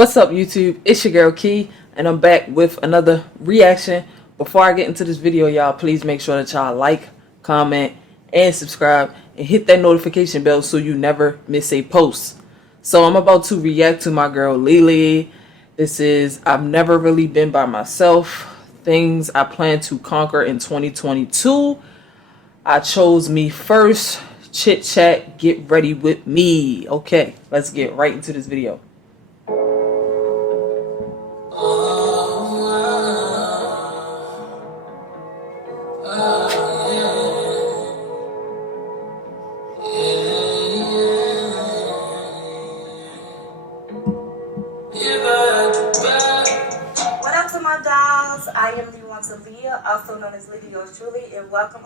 What's up, YouTube? It's your girl Key, and I'm back with another reaction. Before I get into this video, y'all, please make sure that y'all like, comment, and subscribe, and hit that notification bell so you never miss a post. So I'm about to react to my girl Leeleeurstrulee. This is I've Never Really Been By Myself, Things I Plan to Conquer in 2022. I Chose Me First, Chit Chat, Get Ready With Me. Okay, let's get right into this video. What up to my dolls? I am Leeleeurstrulee, also known as Leeleeurstrulee, and welcome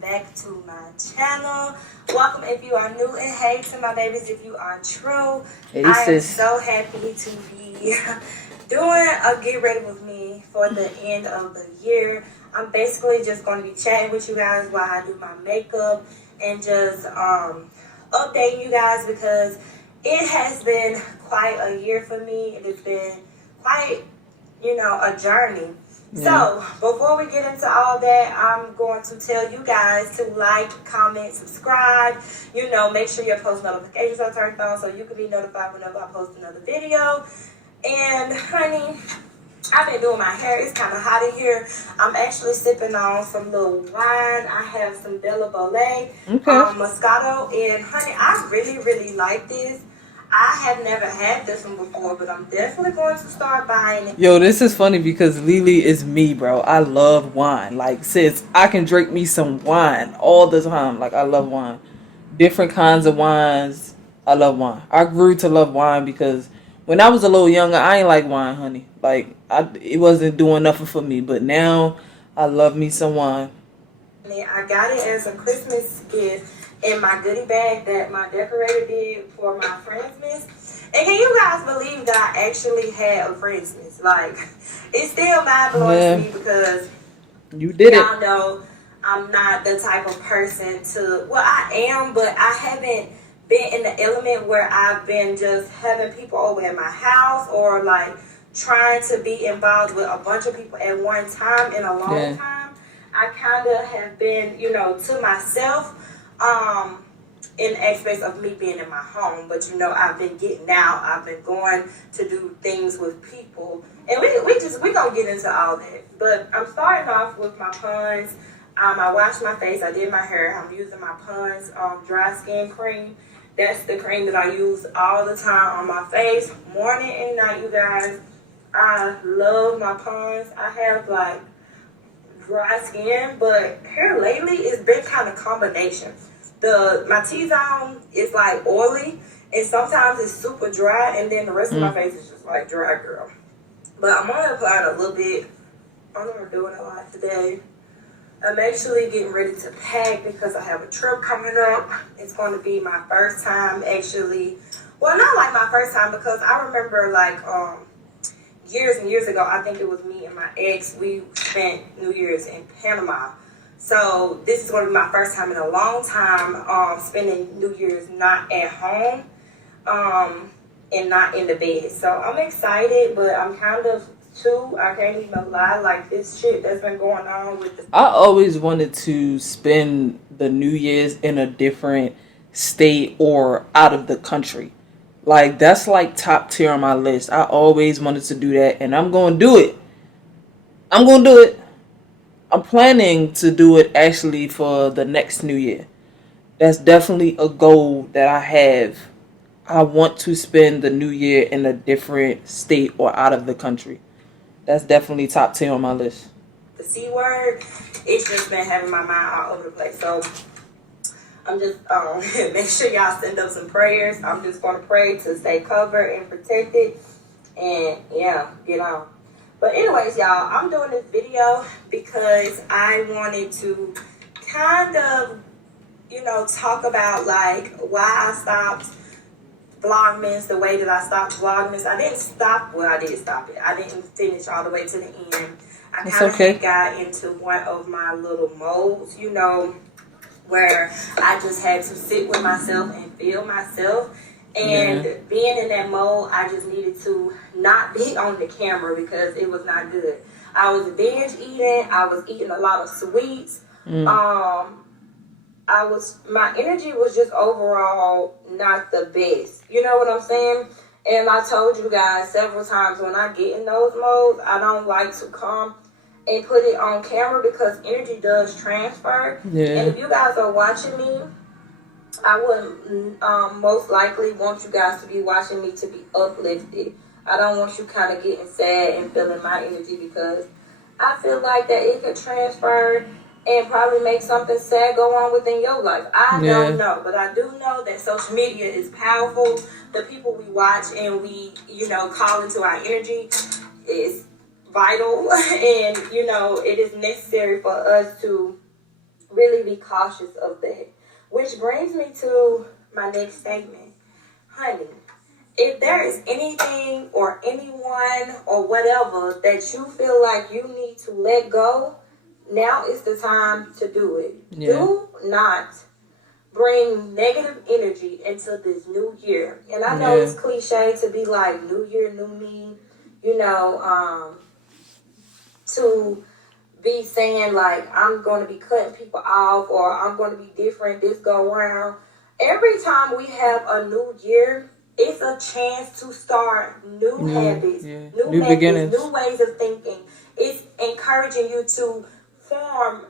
back to my channel. Welcome if you are new, and hey to my babies if you are true. Hey, I am sis. so happy to be doing a get ready with me for the end of the year. I'm basically just going to be chatting with you guys while I do my makeup and just updating you guys because it has been quite a year for me. It has been quite, a journey. Yeah. So before we get into all that, I'm going to tell you guys to like, comment, subscribe. Make sure your post notifications are turned on so you can be notified whenever I post another video. And honey, I've been doing my hair. It's kind of hot in here. I'm actually sipping on some little wine. I have some Bella Bollet Moscato, and honey, I really, really like this. I have never had this one before, but I'm definitely going to start buying it. Yo, this is funny because Leeleeurstrulee is me, bro. I love wine. Like, sis, I can drink me some wine all the time. Like, I love wine. Different kinds of wines. I love wine. I grew to love wine because when I was a little younger, I ain't like wine, honey. Like, it wasn't doing nothing for me. But now, I love me some wine. I got it as a Christmas gift in my goodie bag that my decorator did for my Friendsmas. And can you guys believe that I actually had a Friendsmas? Like, it still mind blowing to me because you did y'all know I'm not the type of person to, well, I am, but I haven't been in the element where I've been just having people over at my house or like trying to be involved with a bunch of people at one time in a long time. I kind of have been, to myself, in aspects of me being in my home. But, I've been getting out. I've been going to do things with people. And we going to get into all that. But I'm starting off with my Pond's. I washed my face. I did my hair. I'm using my Pond's dry skin cream. That's the cream that I use all the time on my face, morning and night, you guys. I love my Pond's. I have, like, dry skin, but here lately it's been kind of combination. My T-zone is like oily, and sometimes it's super dry, and then the rest of my face is just like dry, girl. But I'm only applying a little bit. I'm not doing a lot today. I'm actually getting ready to pack because I have a trip coming up. It's going to be my first time actually. Well, not like my first time because I remember like years and years ago, I think it was me and my ex, we spent New Year's in Panama. So this is going to be my first time in a long time spending New Year's not at home and not in the bed. So I'm excited, but I'm kind of too, I can't even lie, like this shit that's been going on with the... I always wanted to spend the New Year's in a different state or out of the country. Like, that's like top tier on my list. I always wanted to do that, and I'm going to do it. I'm going to do it. I'm planning to do it actually for the next New Year. That's definitely a goal that I have. I want to spend the New Year in a different state or out of the country. That's definitely top tier on my list. The C word, it's just been having my mind all over the place. So I'm just, make sure y'all send up some prayers. I'm just going to pray to stay covered and protected. And, yeah, get on. But anyways, y'all, I'm doing this video because I wanted to kind of, talk about, like, why I stopped vlogmas the way that I stopped vlogmas. I didn't stop, well, I did stop it. I didn't finish all the way to the end. I kind of got into one of my little modes, where I just had to sit with myself and feel myself. And being in that mode, I just needed to not be on the camera because it was not good. I was binge eating. I was eating a lot of sweets. My energy was just overall not the best. You know what I'm saying? And I told you guys several times, when I get in those modes, I don't like to come and put it on camera because energy does transfer. And if you guys are watching me, I would most likely want you guys to be watching me to be uplifted. I don't want you kind of getting sad and feeling my energy, because I feel like that it could transfer and probably make something sad go on within your life. I don't know, but I do know that social media is powerful. The people we watch and we, call into our energy is vital, and it is necessary for us to really be cautious of that. Which brings me to my next statement. Honey, if there is anything or anyone or whatever that you feel like you need to let go, now is the time to do it. Do not bring negative energy into this new year. And I know it's cliche to be like, new year, new me, to be saying like, I'm going to be cutting people off, or I'm going to be different this go around. Every time we have a new year, it's a chance to start new habits, new beginnings, new ways of thinking. It's encouraging you to form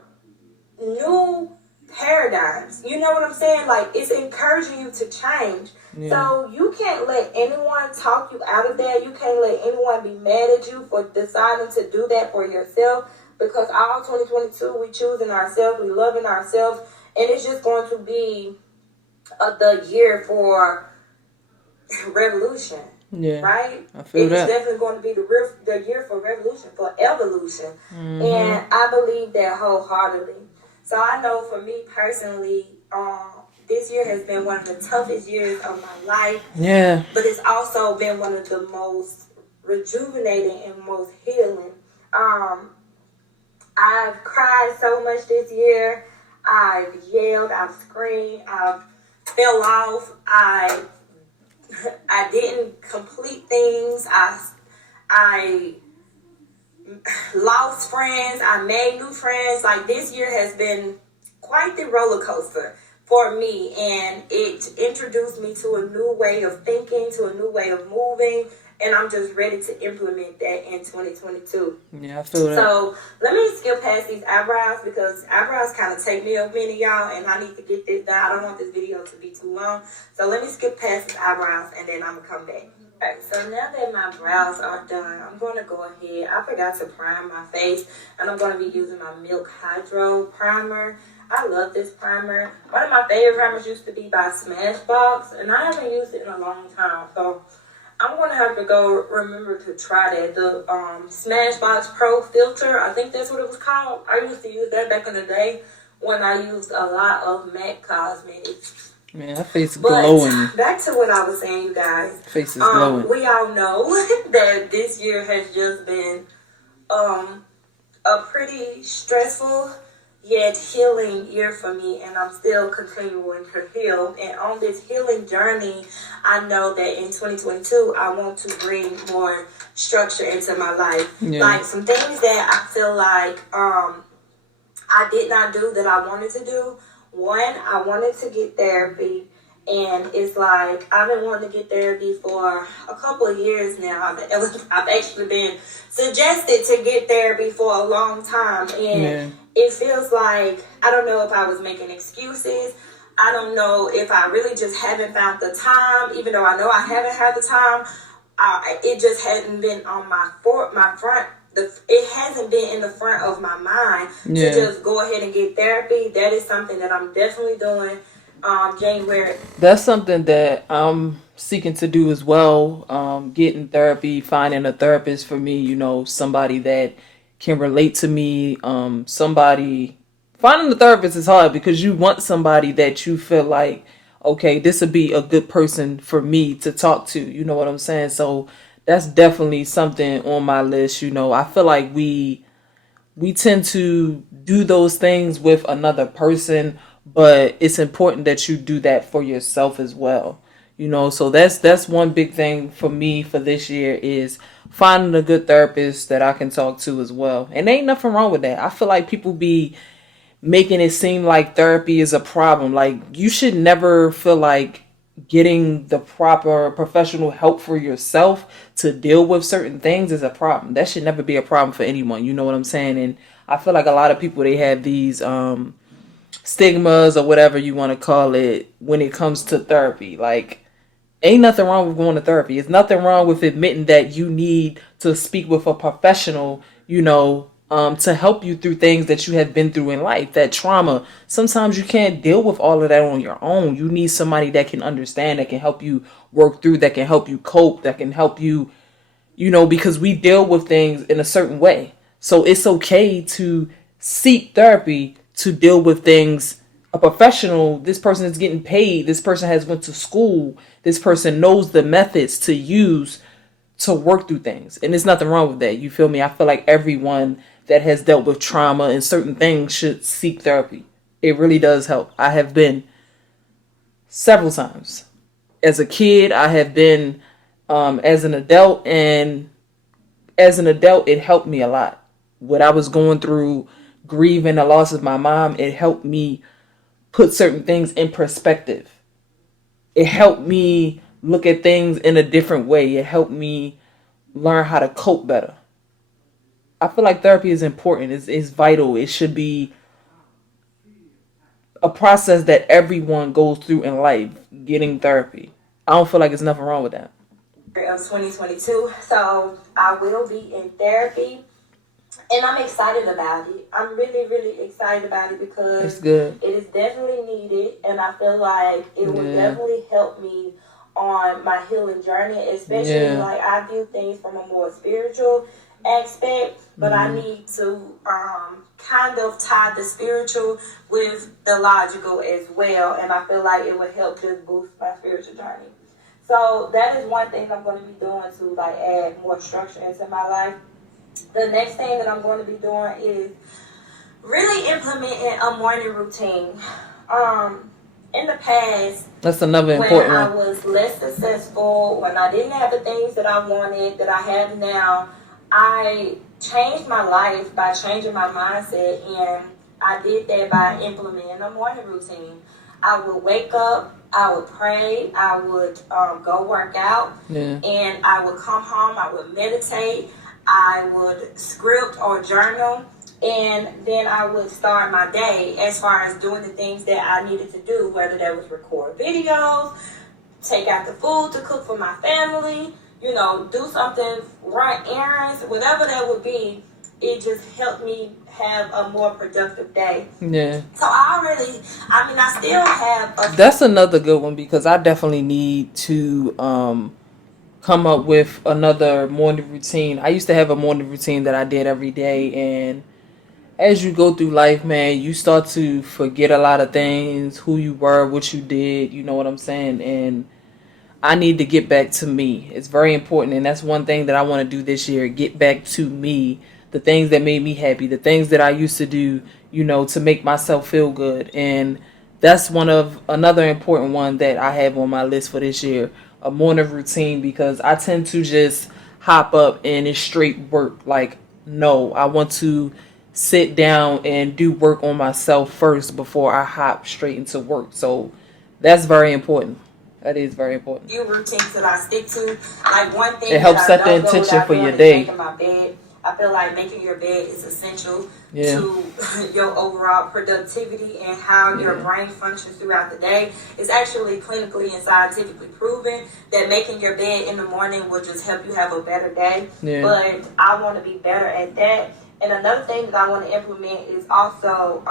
new paradigms. You know what I'm saying? Like, it's encouraging you to change. So you can't let anyone talk you out of that. You can't let anyone be mad at you for deciding to do that for yourself, because all 2022 we choosing ourselves, we loving ourselves, and it's just going to be the year for revolution. Right? I feel it's definitely going to be the year for revolution, for evolution. And I believe that wholeheartedly. So I know for me personally, this year has been one of the toughest years of my life. But it's also been one of the most rejuvenating and most healing. I've cried so much this year. I've yelled, I've screamed, I've fell off, I didn't complete things, I lost friends, I made new friends. Like, this year has been quite the roller coaster for me, and it introduced me to a new way of thinking, to a new way of moving, and I'm just ready to implement that in 2022. I feel that. So let me skip past these eyebrows, because eyebrows kind of take me a minute, y'all, and I need to get this done. I don't want this video to be too long. So let me skip past these eyebrows, and then I'm going to come back. All right, so now that my brows are done, I'm going to go ahead. I forgot to prime my face, and I'm going to be using my Milk Hydro Primer. I love this primer. One of my favorite primers used to be by Smashbox, and I haven't used it in a long time, so I'm going to have to go remember to try that. The Smashbox Pro Filter, I think that's what it was called. I used to use that back in the day when I used a lot of MAC cosmetics. Man, her face is glowing. Back to what I was saying, you guys. Face is glowing. We all know that this year has just been a pretty stressful yet healing year for me, and I'm still continuing to heal. And on this healing journey, I know that in 2022 I want to bring more structure into my life. Like some things that I feel like I did not do that I wanted to do. One, I wanted to get therapy, and it's like I've been wanting to get therapy for a couple of years now. I've actually been suggested to get therapy for a long time, and it feels like, I don't know if I was making excuses. I don't know if I really just haven't found the time, even though I know I haven't had the time. It just hadn't been on my front. It hasn't been in the front of my mind to just go ahead and get therapy. That is something that I'm definitely doing. January. That's something that I'm seeking to do as well. Getting therapy, finding a therapist for me, somebody that can relate to me. Finding a therapist is hard because you want somebody that you feel like, okay, this would be a good person for me to talk to. You know what I'm saying? So that's definitely something on my list. I feel like we tend to do those things with another person, but it's important that you do that for yourself as well. So that's one big thing for me for this year is finding a good therapist that I can talk to as well. And there ain't nothing wrong with that. I feel like people be making it seem like therapy is a problem. Like, you should never feel like getting the proper professional help for yourself to deal with certain things is a problem. That should never be a problem for anyone. You know what I'm saying? And I feel like a lot of people, they have these stigmas or whatever you want to call it when it comes to therapy. Like, ain't nothing wrong with going to therapy. There's nothing wrong with admitting that you need to speak with a professional, to help you through things that you have been through in life, that trauma. Sometimes you can't deal with all of that on your own. You need somebody that can understand, that can help you work through, that can help you cope, that can help you, because we deal with things in a certain way. So it's okay to seek therapy to deal with things. A professional, this person is getting paid, this person has went to school, this person knows the methods to use to work through things. And there's nothing wrong with that. You feel me? I feel like everyone that has dealt with trauma and certain things should seek therapy. It really does help. I have been several times. As a kid, I have been as an adult, and as an adult, it helped me a lot. What I was going through, grieving the loss of my mom, it helped me put certain things in perspective. It helped me look at things in a different way. It helped me learn how to cope better. I feel like therapy is important. It's vital. It should be a process that everyone goes through in life, getting therapy. I don't feel like there's nothing wrong with that. Of 2022, so I will be in therapy, and I'm excited about it. I'm really, really excited about it because it's good. It is definitely needed, and I feel like it will definitely help me on my healing journey, especially like I view things from a more spiritual aspect, but I need to kind of tie the spiritual with the logical as well, and I feel like it would help just boost my spiritual journey. So that is one thing I'm going to be doing to like add more structure into my life. The next thing that I'm going to be doing is really implementing a morning routine. In the past, that's another important when I one. was less successful, when I didn't have the things that I wanted, that I have now, I changed my life by changing my mindset, and I did that by implementing a morning routine. I would wake up, I would pray, I would go work out, and I would come home, I would meditate, I would script or journal, and then I would start my day as far as doing the things that I needed to do, whether that was record videos, take out the food to cook for my family, do something, run errands, whatever that would be. It just helped me have a more productive day. Yeah. So I still have That's another good one, because I definitely need to come up with another morning routine. I used to have a morning routine that I did every day, and as you go through life, man, you start to forget a lot of things, who you were, what you did, you know what I'm saying? And I need to get back to me. It's very important, and that's one thing that I want to do this year, get back to me, the things that made me happy, the things that I used to do, to make myself feel good. And that's another important one that I have on my list for this year, a morning routine, because I tend to just hop up and it's straight work. Like, no, I want to sit down and do work on myself first before I hop straight into work. So that's very important. That is very important. Few routines that I stick to. Like, one thing it helps set the intention for your day. Making my bed. I feel like making your bed is essential Yeah. to your overall productivity and how your brain functions throughout the day. It's actually clinically and scientifically proven that making your bed in the morning will just help you have a better day. Yeah. But I want to be better at that. And another thing that I want to implement is also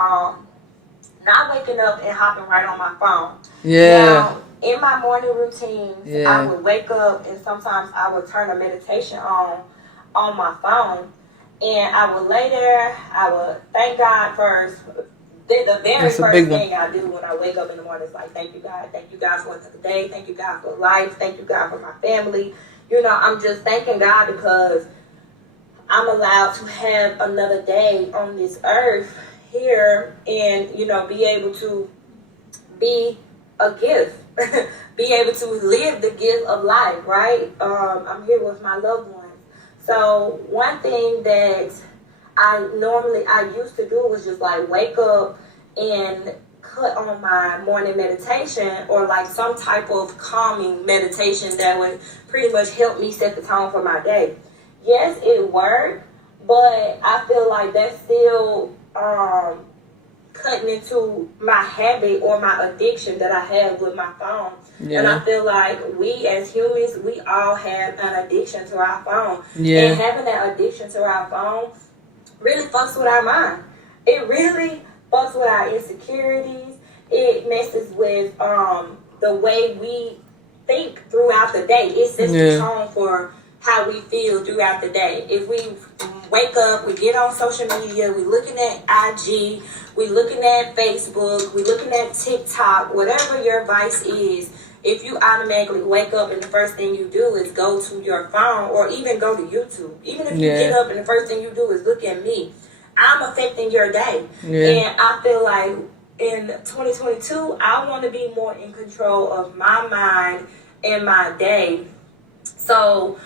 not waking up and hopping right on my phone. Yeah. Now, in my morning routines, I would wake up and sometimes I would turn a meditation on my phone, and I would lay there. I would thank God first. The very first thing I do when I wake up in the morning is like, thank you God for another day, thank you God for life, thank you God for my family. I'm just thanking God because I'm allowed to have another day on this earth here, and be able to be a gift. Be able to live the gift of life, right? I'm here with my loved ones. So one thing that I used to do was just like wake up and cut on my morning meditation or like some type of calming meditation that would pretty much help me set the tone for my day. Yes, it worked, but I feel like that's still cutting into my habit or my addiction that I have with my phone. Yeah. And I feel like we as humans, we all have an addiction to our phone. Yeah. And having that addiction to our phone really fucks with our mind. It really fucks with our insecurities. It messes with the way we think throughout the day. It sets the tone for how we feel throughout the day. If we wake up, we get on social media, we looking at IG, we looking at Facebook, we looking at TikTok, whatever your vice is, if you automatically wake up and the first thing you do is go to your phone or even go to YouTube, even if you get up and the first thing you do is look at me, I'm affecting your day. And I feel like in 2022, I want to be more in control of my mind and my day. So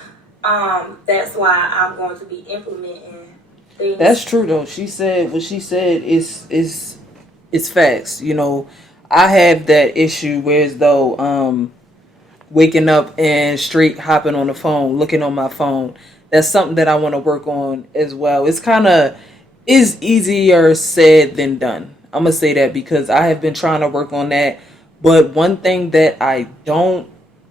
that's why I'm going to be implementing things. That's true though. She said what she said is facts. You know, I have that issue whereas though waking up and straight hopping on the phone, looking on my phone. That's something that I want to work on as well. It's kind of is easier said than done. I'm gonna say that because I have been trying to work on that. But one thing that I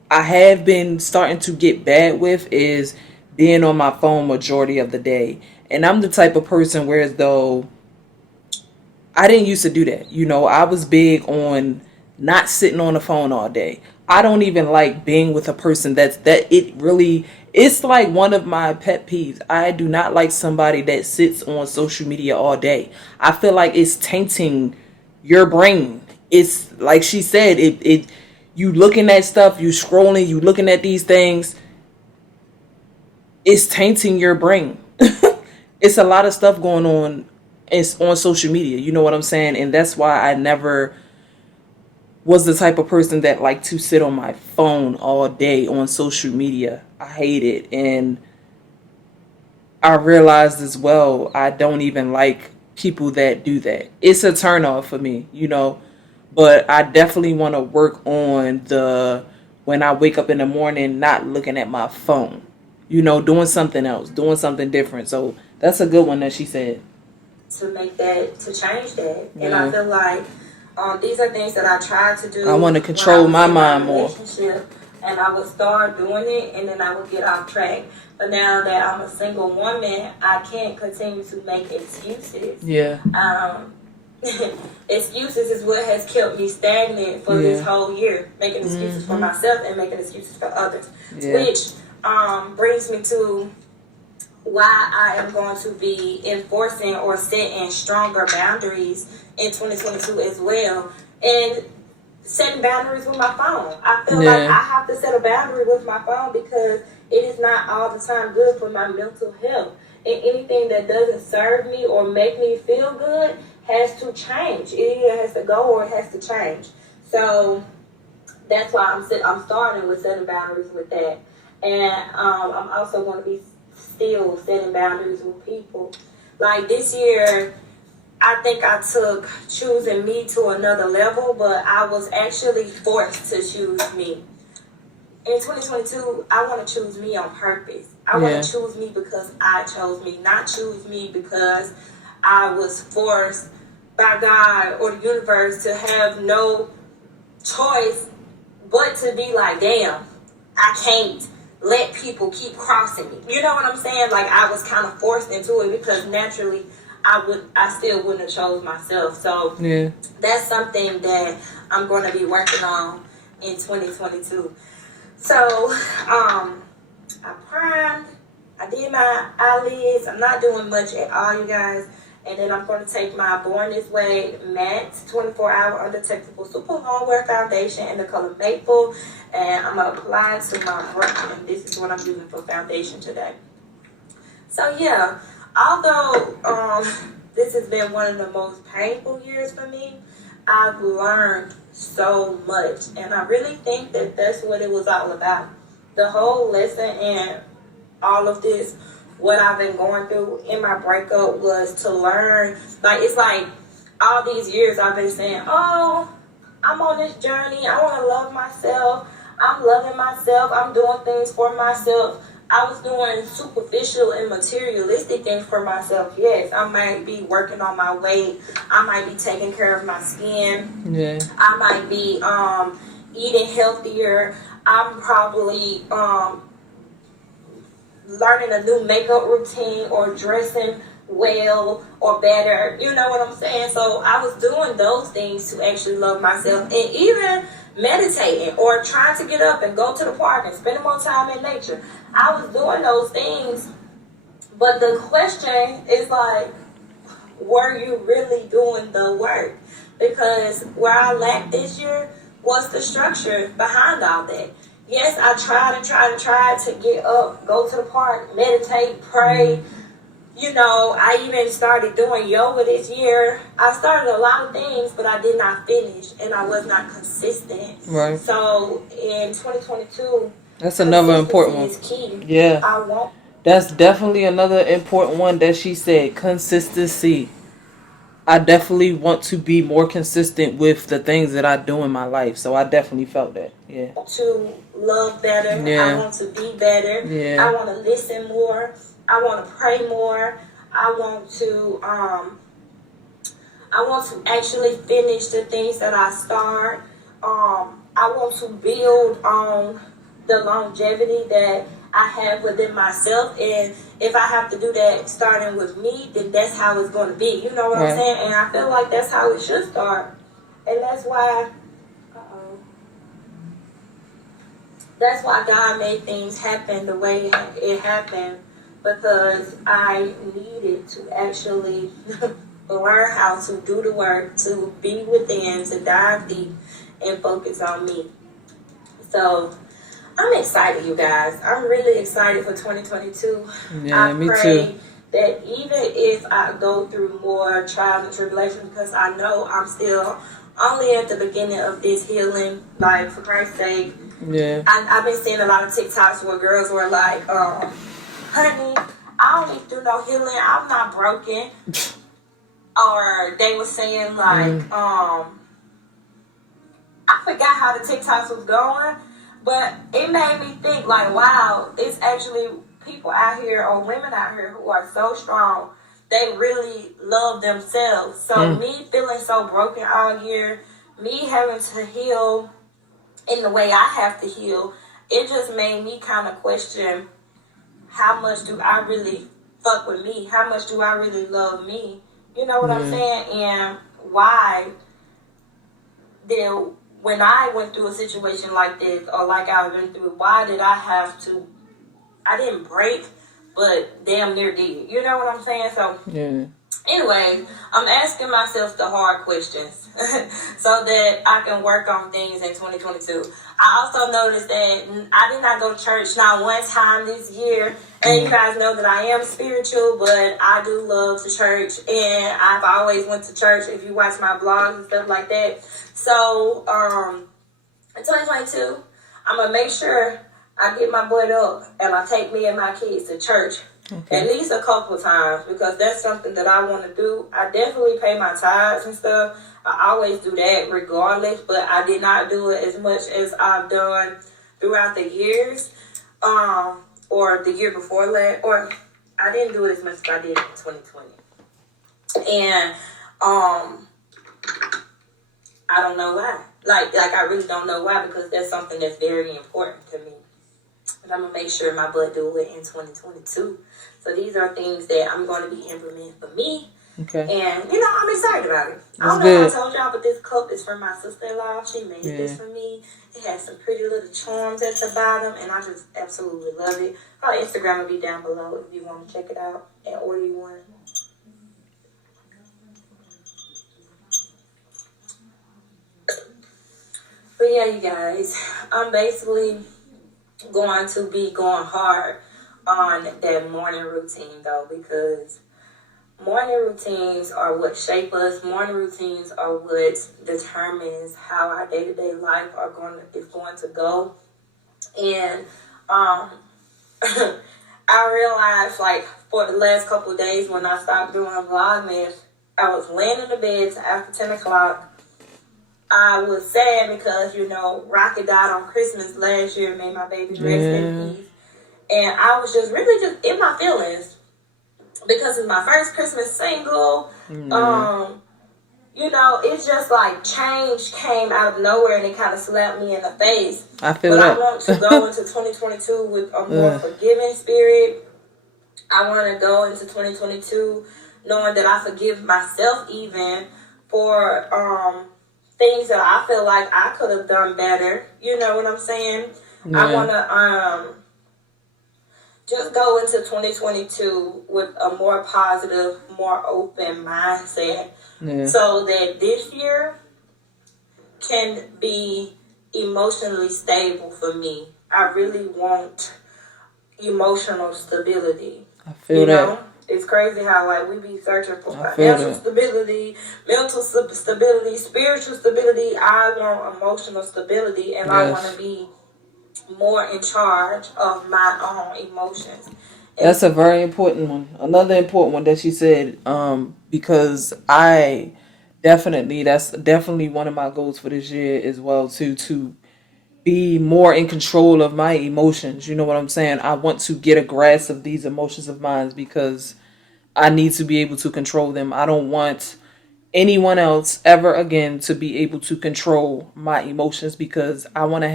have been starting to get bad with is being on my phone majority of the day. And I'm the type of person whereas though I didn't used to do that. You know, I was big on not sitting on the phone all day. I don't even like being with a person it's like one of my pet peeves. I do not like somebody that sits on social media all day. I feel like it's tainting your brain. It's like she said, you looking at stuff, you scrolling, you looking at these things, it's tainting your brain. It's a lot of stuff going on. It's on social media, you know what I'm saying? And that's why I never was the type of person that liked to sit on my phone all day on social media. I hate it. And I realized as well, I don't even like people that do that. It's a turn off for me, you know. But I definitely want to work on when I wake up in the morning, not looking at my phone. You know, doing something else, doing something different. So that's a good one that she said. To change that. And I feel like these are things that I tried to do. I want to control my mind more. And I would start doing it and then I would get off track. But now that I'm a single woman, I can't continue to make excuses. Yeah. Excuses is what has kept me stagnant for this whole year. Making excuses for myself and making excuses for others. Yeah. Which brings me to why I am going to be enforcing or setting stronger boundaries in 2022 as well. And setting boundaries with my phone. I feel like I have to set a boundary with my phone because it is not all the time good for my mental health. And anything that doesn't serve me or make me feel good has to change. It either has to go or it has to change. So that's why I'm starting with setting boundaries with that. And I'm also going to be still setting boundaries with people. Like this year, I think I took choosing me to another level, but I was actually forced to choose me. In 2022, I want to choose me on purpose. I want to choose me because I chose me, not choose me because I was forced by God or the universe to have no choice but to be like, damn, I can't let people keep crossing me. You know what I'm saying? Like I was kind of forced into it because naturally I still wouldn't have chose myself. So that's something that I'm going to be working on in 2022. So I primed, I did my eyelids. I'm not doing much at all, you guys. And then I'm going to take my Born This Way matte 24-hour undetectable super long wear foundation in the color maple, and I'm going to apply it to my brush. And this is what I'm using for foundation today. So although this has been one of the most painful years for me, I've learned so much, and I really think that that's what it was all about. The whole lesson and all of this, what I've been going through in my breakup, was to learn. Like, it's like all these years I've been saying, oh, I'm on this journey, I want to love myself, I'm loving myself, I'm doing things for myself. I was doing superficial and materialistic things for myself. Yes, I might be working on my weight, I might be taking care of my skin, Yeah. I might be eating healthier, I'm probably learning a new makeup routine or dressing well or better. You know what I'm saying? So I was doing those things to actually love myself, and even meditating or trying to get up and go to the park and spending more time in nature. I was doing those things, but the question is like, were you really doing the work? Because where I lacked this year was the structure behind all that. Yes, I tried to get up, go to the park, meditate, pray. You know, I even started doing yoga this year. I started a lot of things, but I did not finish, and I was not consistent. Right. So in 2022, that's another important one. Is key. Yeah. That's definitely another important one that she said. Consistency. I definitely want to be more consistent with the things that I do in my life. So I definitely felt that. Yeah. To love better. Yeah. I want to be better. Yeah. I want to listen more. I want to pray more. I want to actually finish the things that I start. I want to build on the longevity that I have within myself, and if I have to do that starting with me, then that's how it's going to be. You know what I'm saying? And I feel like that's how it should start, and that's why. That's why God made things happen the way it happened, because I needed to actually learn how to do the work, to be within, to dive deep, and focus on me. So I'm excited, you guys. I'm really excited for 2022. Yeah, me too. That even if I go through more trials and tribulations, because I know I'm still only at the beginning of this healing, like, for Christ's sake. Yeah. I've been seeing a lot of TikToks where girls were like, honey, I don't need to do no healing, I'm not broken. Or they were saying like, I forgot how the TikToks was going, but it made me think like, wow, it's actually people out here or women out here who are so strong. They really love themselves. So me feeling so broken all year, me having to heal in the way I have to heal, it just made me kind of question, how much do I really fuck with me? How much do I really love me? You know what I'm saying? And why did, when I went through a situation like this, or like I've been through, why did I have to, I didn't break, but damn near did. You know what I'm saying? So, anyway, I'm asking myself the hard questions so that I can work on things in 2022. I also noticed that I did not go to church not one time this year. And you guys know that I am spiritual, but I do love the church. And I've always went to church if you watch my vlogs and stuff like that. So, in 2022, I'm going to make sure I get my butt up and I take me and my kids to church. At least a couple times, because that's something that I want to do. I definitely pay my tithes and stuff. I always do that regardless, but I did not do it as much as I've done throughout the years, or the year before that, or I didn't do it as much as I did in 2020. And I don't know why. Like I really don't know why, because that's something that's very important to me. And I'm going to make sure my butt do it in 2022. So these are things that I'm going to be implementing for me. Okay. And, I'm excited about it. I don't know if I told y'all, but this cup is from my sister-in-law. She made this for me. It has some pretty little charms at the bottom, and I just absolutely love it. Her Instagram will be down below if you want to check it out and order you one. But yeah, you guys, I'm basically going to be going hard on that morning routine, though, because morning routines are what shape us. Morning routines are what determines how our day-to-day life is going to go. And I realized, like, for the last couple of days when I stopped doing vlogmas, I was laying in the bed after 10 o'clock. I was sad because, Rocky died on Christmas last year, made my baby rest in peace. And I was just really just in my feelings because it's my first Christmas single. It's just like change came out of nowhere and it kind of slapped me in the face. I feel that. I want to go into 2022 with a more forgiving spirit. I want to go into 2022 knowing that I forgive myself even for things that I feel like I could have done better. You know what I'm saying? Yeah. I want to just go into 2022 with a more positive, more open mindset. Yeah. So that this year can be emotionally stable for me. I really want emotional stability. I feel that. It's crazy how like we be searching for financial stability, mental stability, spiritual stability. I want emotional stability, and I want to be more in charge of my own emotions. That's a very important one. Another important one that she said, because that's definitely one of my goals for this year as well, to be more in control of my emotions. You know what I'm saying? I want to get a grasp of these emotions of mine because I need to be able to control them. I don't want anyone else ever again to be able to control my emotions because I want to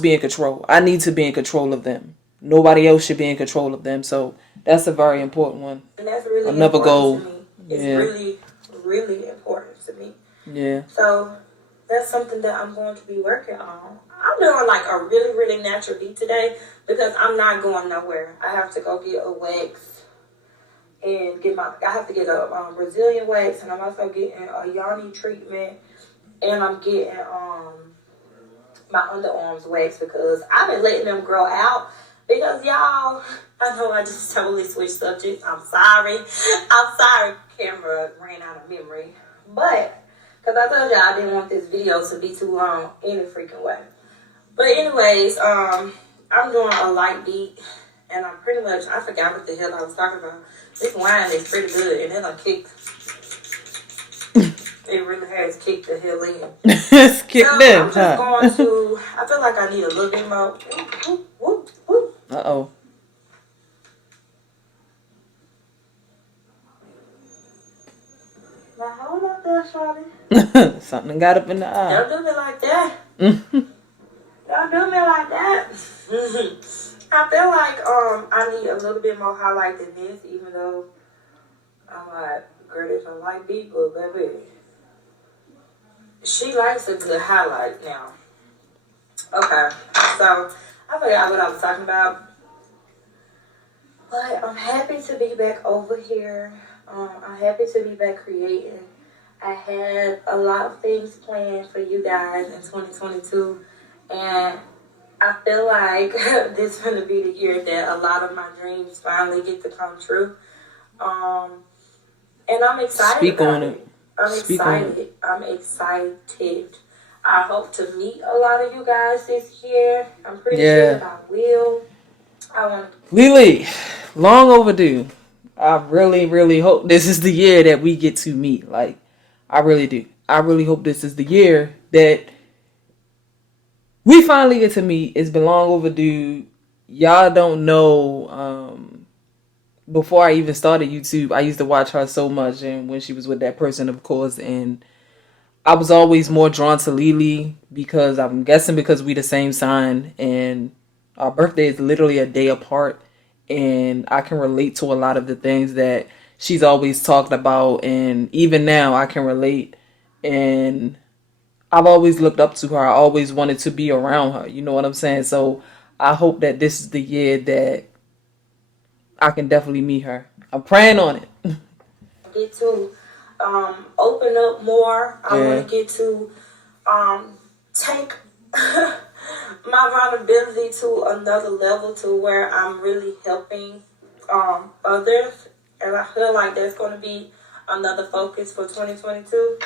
be in control. I need to be in control of them. Nobody else should be in control of them. So that's a very important one. And that's really another goal. To me. It's really, really important to me. Yeah. So that's something that I'm going to be working on. I'm doing like a really, really natural beat today because I'm not going nowhere. I have to go get a wax and I have to get a Brazilian wax, and I'm also getting a yoni treatment, and I'm getting my underarms waxed because I've been letting them grow out. Because y'all, I know I just totally switched subjects. I'm sorry. Camera ran out of memory. But, because I told y'all I didn't want this video to be too long any freaking way. But anyways, I'm doing a light beat. And I forgot what the hell I was talking about. This wine is pretty good. And then I kicked. It really has kicked the hell in. It's kicked in. I'm just going to, I feel like I need a little bit more. Whoop, whoop, whoop. Uh-oh. Now hold up there, shawty. Something got up in the eye. Don't do me like that. Don't do me like that. I feel like I need a little bit more highlight than this, even though I'm like, girl, this a light beat, but baby, she likes a good highlight now. Okay, so I forgot what I was talking about. But I'm happy to be back over here. I'm happy to be back creating. I had a lot of things planned for you guys in 2022. And I feel like this is going to be the year that a lot of my dreams finally get to come true. And I'm excited. Speak on it. I'm excited. I hope to meet a lot of you guys this year. I'm pretty sure that I will. Lelee, long overdue. I really, really hope this is the year that we get to meet. Like, I really do. I really hope this is the year that we finally get to meet. It's been long overdue. Y'all don't know, before I even started YouTube, I used to watch her so much, and when she was with that person, of course, and I was always more drawn to Lelee because I'm guessing because we the same sign, and our birthday is literally a day apart, and I can relate to a lot of the things that she's always talked about, and even now I can relate, and I've always looked up to her. I always wanted to be around her. You know what I'm saying? So I hope that this is the year that I can definitely meet her. I'm praying on it. Get to open up more. I want to get to take my vulnerability to another level to where I'm really helping others, and I feel like that's going to be another focus for 2022.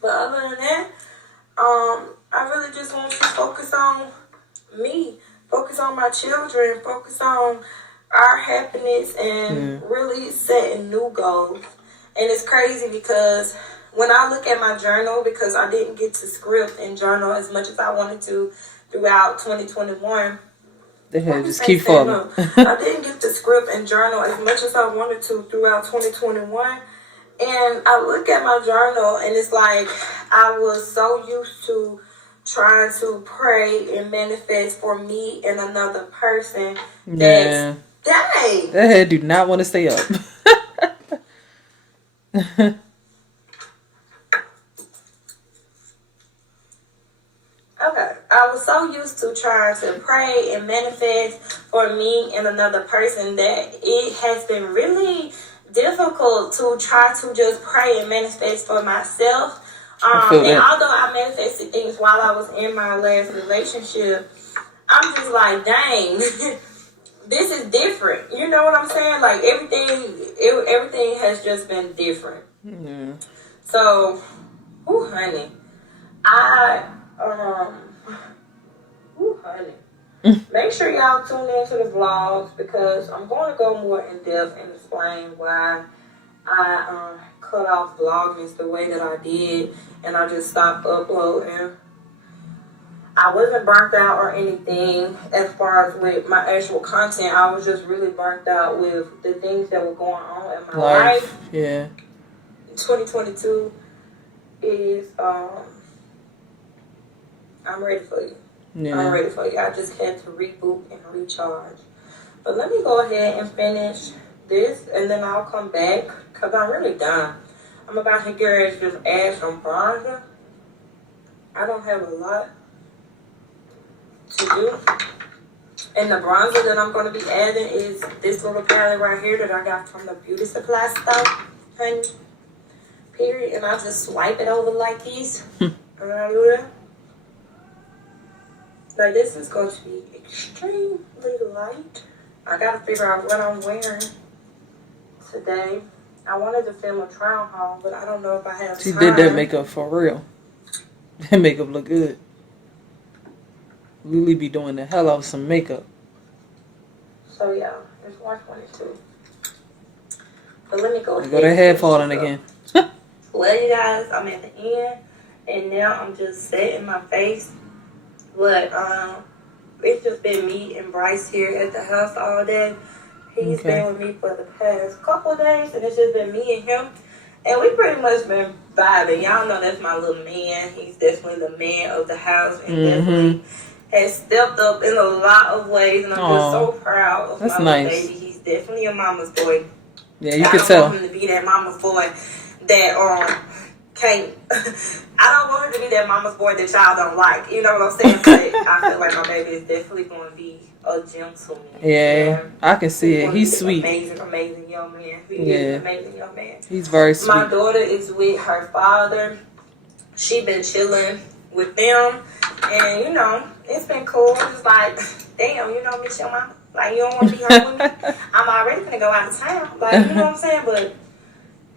But other than that, I really just want to focus on me, focus on my children, focus on our happiness, and really setting new goals. And it's crazy because when I look at my journal, because I didn't get to script and journal as much as I wanted to throughout 2021. They had just keep falling. I didn't get to script and journal as much as I wanted to throughout 2021. And I look at my journal and it's like I was so used to trying to pray and manifest for me and another person. Yeah. Dang. That head do not want to stay up. Okay, I was so used to trying to pray and manifest for me and another person that it has been really difficult to try to just pray and manifest for myself. And although I manifested things while I was in my last relationship, I'm just like, dang, this is different. You know what I'm saying? Like everything has just been different. Yeah. So, honey, make sure y'all tune into the vlogs because I'm going to go more in depth and explain why I cut off vlogmas the way that I did and I just stopped uploading. I wasn't burnt out or anything as far as with my actual content. I was just really burnt out with the things that were going on in my life. Yeah. 2022 is I'm ready for you. Yeah. I'm ready for you. I just had to reboot and recharge. But let me go ahead and finish this, and then I'll come back, because I'm really done. I'm about to get ready to just add some bronzer. I don't have a lot to do. And the bronzer that I'm going to be adding is this little palette right here that I got from the beauty supply store, honey. Period. And I just swipe it over like this. And I do that. Like, this is going to be extremely light. I got to figure out what I'm wearing today. I wanted to film a trial haul, but I don't know if I have time. She did that makeup for real. That makeup look good. Lelee be doing the hell out of some makeup. So, yeah, it's 1:22. But let me go ahead. Got her head falling again. Well, you guys, I'm at the end, and now I'm just setting my face. But it's just been me and Bryce here at the house all day. He's been with me for the past couple of days, and it's just been me and him. And we pretty much been vibing. Y'all know that's my little man. He's definitely the man of the house, and definitely has stepped up in a lot of ways. And I'm just so proud of my little baby. He's definitely a mama's boy. Yeah, you can tell. I don't want him to be that mama's boy that can't. I don't want her to be that mama's boy that y'all don't like. You know what I'm saying? But I feel like my baby is definitely going to be a gentleman. Yeah, I can see it. He's sweet. Amazing young man. He is an amazing young man. He's very sweet. My daughter is with her father. She been chilling with them. And, you know, it's been cool. It's like, damn, you don't miss your mama. Like, you don't want to be home with me? I'm already going to go out of town. Like, you know what I'm saying? But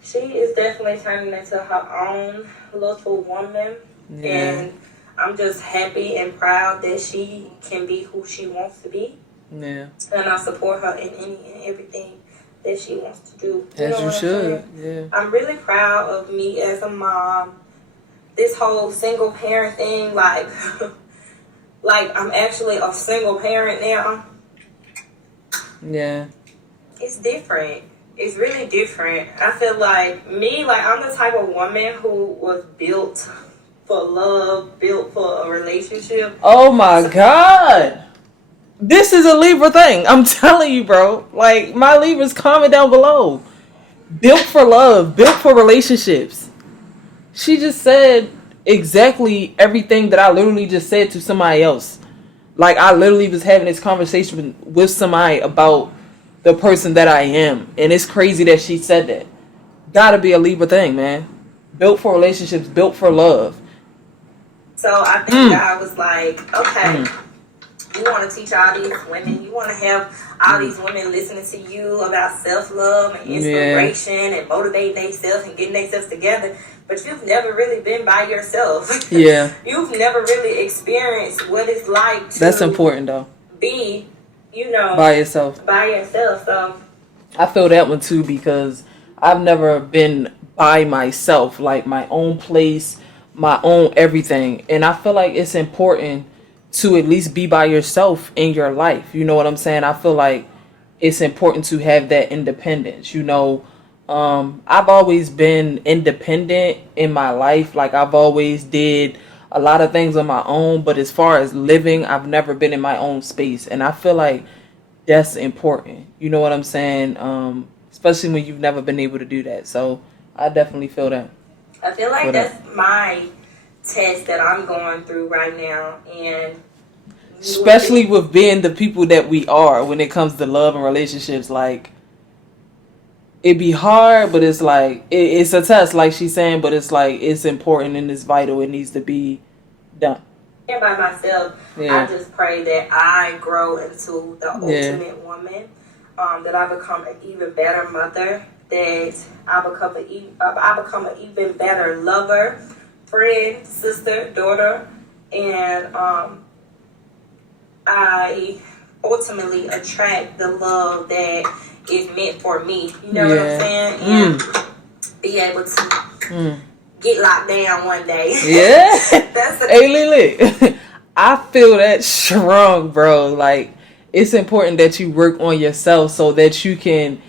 she is definitely turning into her own little woman. Yeah. And I'm just happy and proud that she can be who she wants to be. Yeah. And I support her in any and everything that she wants to do. As you should. Yeah. I'm really proud of me as a mom. This whole single parent thing, like I'm actually a single parent now. Yeah. It's different. It's really different. I feel like I'm the type of woman who was built for love, built for a relationship. Oh my God. This is a Libra thing. I'm telling you, bro. Like, my Libras, comment down below. Built for love, built for relationships. She just said exactly everything that I literally just said to somebody else. Like, I literally was having this conversation with somebody about the person that I am. And it's crazy that she said that. Gotta be a Libra thing, man. Built for relationships, built for love. So I think God was like, okay, You want to teach all these women. You want to have all these women listening to you about self-love and inspiration and motivating themselves and getting themselves together. But you've never really been by yourself. Yeah. You've never really experienced what it's like to That's important, though. Be, you know, by yourself. By yourself. So I feel that one too, because I've never been by myself, like my own place, my own everything. And I feel like it's important to at least be by yourself in your life. You know what I'm saying? I feel like it's important to have that independence. You know, I've always been independent in my life. Like, I've always did a lot of things on my own, but as far as living, I've never been in my own space. And I feel like that's important. You know what I'm saying? Especially when you've never been able to do that. So I definitely feel that. I feel like that's my test that I'm going through right now. And especially with being the people that we are when it comes to love and relationships, like, it be hard, but it's like, it's a test, like she's saying, but it's like, it's important and it's vital. It needs to be done. And by myself, I just pray that I grow into the ultimate woman, that I become an even better mother, that I become an even better lover, friend, sister, daughter, and I ultimately attract the love that is meant for me. You know what I'm saying? And be able to get locked down one day. Yeah. That's the hey, Lelee, I feel that strong, bro. Like, it's important that you work on yourself so that you can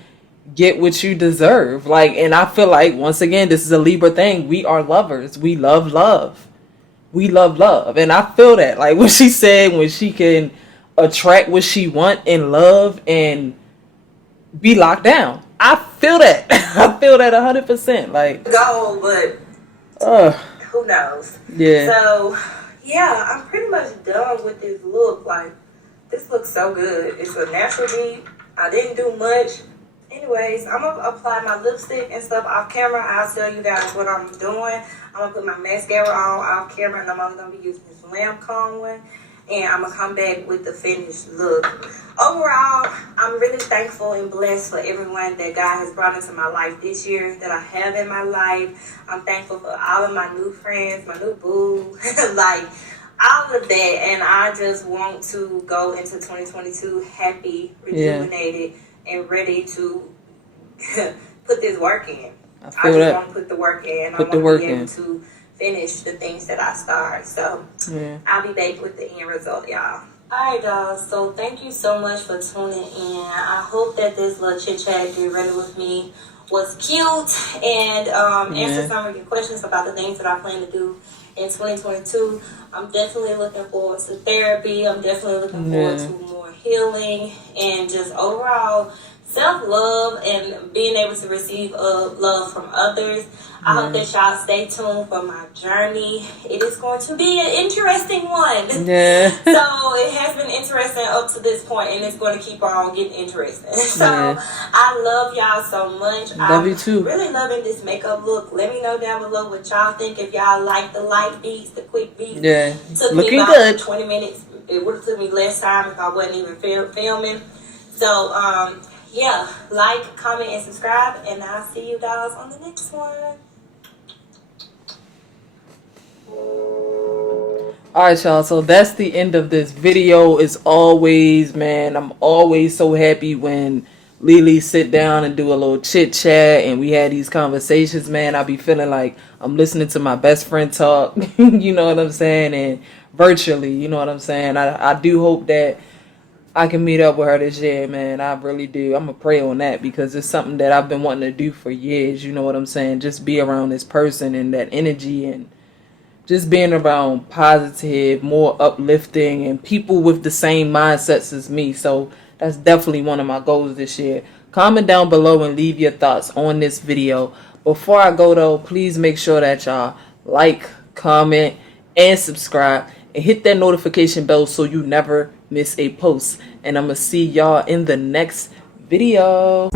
get what you deserve. Like, and I feel like, once again, this is a Libra thing. We are lovers. We love love. We love love. And I feel that. Like, what she said, when she can attract what she want in love and be locked down. I feel that. I feel that 100%. Like, goal, but who knows? Yeah. So, yeah, I'm pretty much done with this look. Like, this looks so good. It's a natural deep. I didn't do much. Anyways, I'm going to apply my lipstick and stuff off camera. I'll tell you guys what I'm doing. I'm going to put my mascara on off camera, and I'm only going to be using this Lancome one. And I'm going to come back with the finished look. Overall, I'm really thankful and blessed for everyone that God has brought into my life this year, that I have in my life. I'm thankful for all of my new friends, my new boo, like all of that. And I just want to go into 2022 happy, rejuvenated, and ready to put this work in. I just want to put the work in. I want to be able to finish the things that I start. So I'll be back with the end result, y'all. Alright, guys, so thank you so much for tuning in. I hope that this little chit chat, get ready with me, was cute and answered some of your questions about the things that I plan to do in 2022. I'm definitely looking forward to therapy. I'm definitely looking forward to more healing and just overall self-love and being able to receive love from others. I hope that y'all stay tuned for my journey. It is going to be an interesting one. Yeah. So it has been interesting up to this point, and it's going to keep on getting interesting. So I love y'all so much. Love you too. Really loving this makeup look. Let me know down below what y'all think. If y'all like the light beats, the quick beats. Yeah. Took looking me about good. 20 minutes. It would have took me less time if I wasn't even filming. So yeah, like, comment, and subscribe, and I'll see you guys on the next one. Alright, y'all, so that's the end of this video. As always, man, I'm always so happy when Lelee sit down and do a little chit chat and we had these conversations, man. I be feeling like I'm listening to my best friend talk, you know what I'm saying, and virtually, you know what I'm saying. I do hope that I can meet up with her this year, man. I really do. I'm going to pray on that because it's something that I've been wanting to do for years. You know what I'm saying? Just be around this person and that energy and just being around positive, more uplifting, and people with the same mindsets as me. So that's definitely one of my goals this year. Comment down below and leave your thoughts on this video. Before I go, though, please make sure that y'all like, comment, and subscribe. And hit that notification bell so you never miss a post. And I'm going to see y'all in the next video.